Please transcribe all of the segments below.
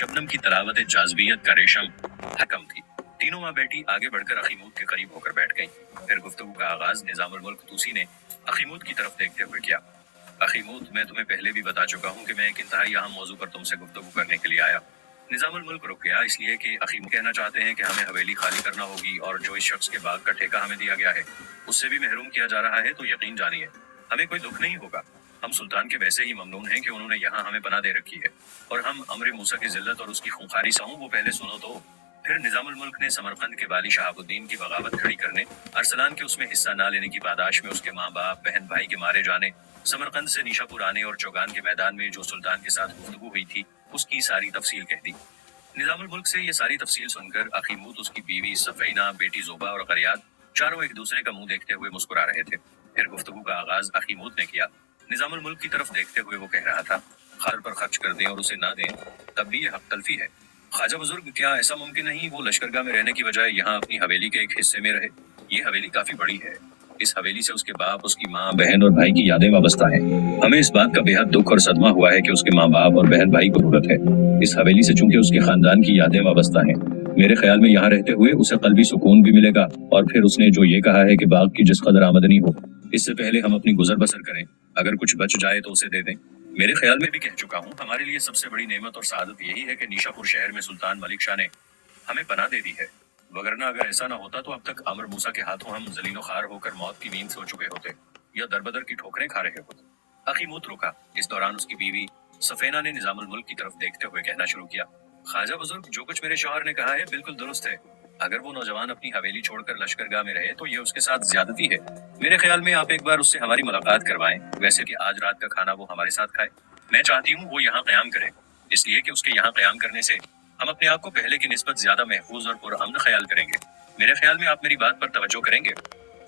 शबनम की तलावत जाज़बियत का रेशम हकम थी। तीनों माँ बेटी आगे बढ़कर अखीमूद के करीब होकर बैठ गईं। फिर गुफ्तगू का आगाज निजामुल मुल्क तूसी ने अखीमूद की तरफ देखते हुए किया। अखीमूद, मैं तुम्हें पहले भी बता चुका हूँ कि मैं एक इंतहाई अहम मौजू पर तुमसे गुफ्तगू करने के लिए आया। निजामुल मुल्क रुक गया, इसलिए कि अखीमूद कहना चाहते हैं कि हमें हवेली खाली करना होगी और जो इस शख्स के बाग का ठेका हमें दिया गया है उससे भी महरूम किया जा रहा है। तो यकीन जानिए हमें कोई दुख नहीं होगा। हम सुल्तान के वैसे ही ममनून हैं कि उन्होंने यहाँ हमें पनाह दे रखी है और हम अमर मूसा की जिल्लत और उसकी खूंखारी सहूं वो पहले सुनो तो। फिर निजामुल मुल्क ने समरकंद के वाली शहाबुद्दीन की बगावत खड़ी करने, अरसलान के उसमें हिस्सा न लेने की पादाश में उसके माँ बाप बहन भाई के मारे जाने, समरकंद से निशापुर आने और चौगान के मैदान में जो सुल्तान के साथ गुफ्तगू हुई थी उसकी सारी तफसील कह दी। निजामुल मुल्क से ये सारी तफसील सुनकर अखीमूद, उसकी बीवी सफीना, बेटी जोबा और गरियाद चारों एक दूसरे का मुंह देखते हुए मुस्कुरा रहे थे। फिर गुफ्तगू का आगाज अखीमूद ने किया। निजामुल मुल्क की तरफ देखते हुए वो कह रहा था, खाल पर खर्च कर दें और उसे ना दें तब भी ये हक तलफी है। ख्वाजा बुजुर्ग, क्या ऐसा मुमकिन नहीं वो लश्करगाह में रहने की बजाय यहाँ अपनी हवेली के एक हिस्से में रहे? ये हवेली काफी बड़ी है। इस हवेली से उसके बाप, उसकी माँ, बहन और भाई की यादें वाबस्ता हैं। हमें इस बात का बेहद दुख और सदमा हुआ है कि उसके माँ बाप और बहन भाई को जरूरत है। इस हवेली से चूंकि उसके खानदान की यादें वाबस्ता हैं, मेरे ख्याल में यहाँ रहते हुए उसे कल्बी सुकून भी मिलेगा। और फिर उसने जो ये कहा है कि बाग की जिस कदर आमदनी हो, इससे पहले हम अपनी गुजर बसर करें, अगर कुछ बच जाए तो उसे दे दें। मेरे ख्याल में भी कह चुका हूँ, हमारे लिए सबसे बड़ी नेमत और सादत यही है कि निशापुर शहर में सुल्तान मलिक शाह ने हमें पनाह दे दी है। वगरना अगर ऐसा ना होता तो अब तक अमर मूसा के हाथों हम जलीलो खार होकर मौत की नींद सो चुके होते या दरबदर की ठोकरें खा रहे होते। अखीमूद रुका। इस दौरान उसकी बीवी सफेना ने निजामुल मुल्क की तरफ देखते हुए कहना शुरू किया। ख्वाजा बुजुर्ग, जो कुछ मेरे शौहर ने कहा है बिल्कुल दुरुस्त है। अगर वो नौजवान अपनी हवेली छोड़कर लश्करगाह में रहे तो ये उसके साथ ज्यादती है। मेरे ख्याल में आप एक बार उससे हमारी मुलाकात करवाएं, वैसे कि आज रात का खाना वो हमारे साथ खाए। मैं चाहती हूँ वो यहाँ कयाम करे, इसलिए कि उसके यहाँ कयाम करने से हम अपने आप को पहले की निस्बत ज्यादा महफूज और पुरअमन ख्याल करेंगे। मेरे ख्याल में आप मेरी बात पर तवज्जो करेंगे।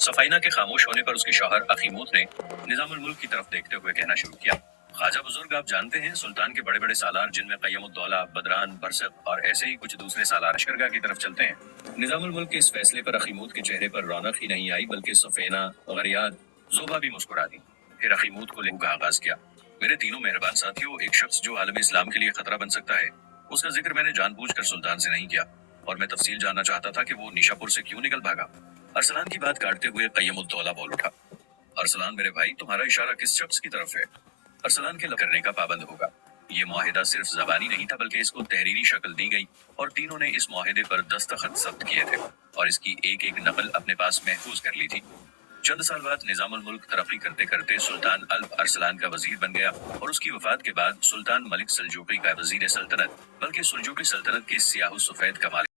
सफाइना के खामोश होने पर उसके शौहर अखीमूद ने निजामुल मुल्क की तरफ देखते हुए कहना शुरू किया। ख्वाजा बुजुर्ग, आप जानते हैं सुल्तान के बड़े बड़े सालार, जिनमें क़य्यमुद्दौला, बदरान, बरसक और ऐसे ही कुछ दूसरे सालार लश्करगाह की तरफ चलते हैं। निजामुल मुल्क के इस फैसले पर अखीमूद के चेहरे पर रौनक ही नहीं आई, बल्कि सफेना, गरियाद, जोबा भी मुस्कुरा दी। फिर अखीमूद को लिंग का आगाज किया। मेरे तीनों मेहरबान साथियों, एक शख्स जो आलम इस्लाम के लिए खतरा बन सकता है, उसका जिक्र मैंने जानबूझकर सुल्तान से नहीं किया और मैं तफसील जानना चाहता था कि वो निशापुर से क्यों निकल भागा। अरसलान की बात काटते हुए क़य्यमुद्दौला बोल उठा। अरसलान मेरे भाई, तुम्हारा इशारा किस शख्स की तरफ है? अरसलान के करने का पाबंद होगा। ये मुआहिदा सिर्फ ज़बानी नहीं था, बल्कि इसको तहरीरी शक्ल दी गई और तीनों ने इस मुआहिदे पर दस्तखत सख्त किए थे और इसकी एक एक नकल अपने पास महफूज कर ली थी। चंद साल बाद निजामुल मुल्क तरक्की करते करते सुल्तान अल्प अरसलान का वजीर बन गया और उसकी वफात के बाद सुल्तान मलिक सल्जूकी का वजीर सल्तनत, बल्कि सुल्जूकी सल्तनत के सियाह सफेद का मालिक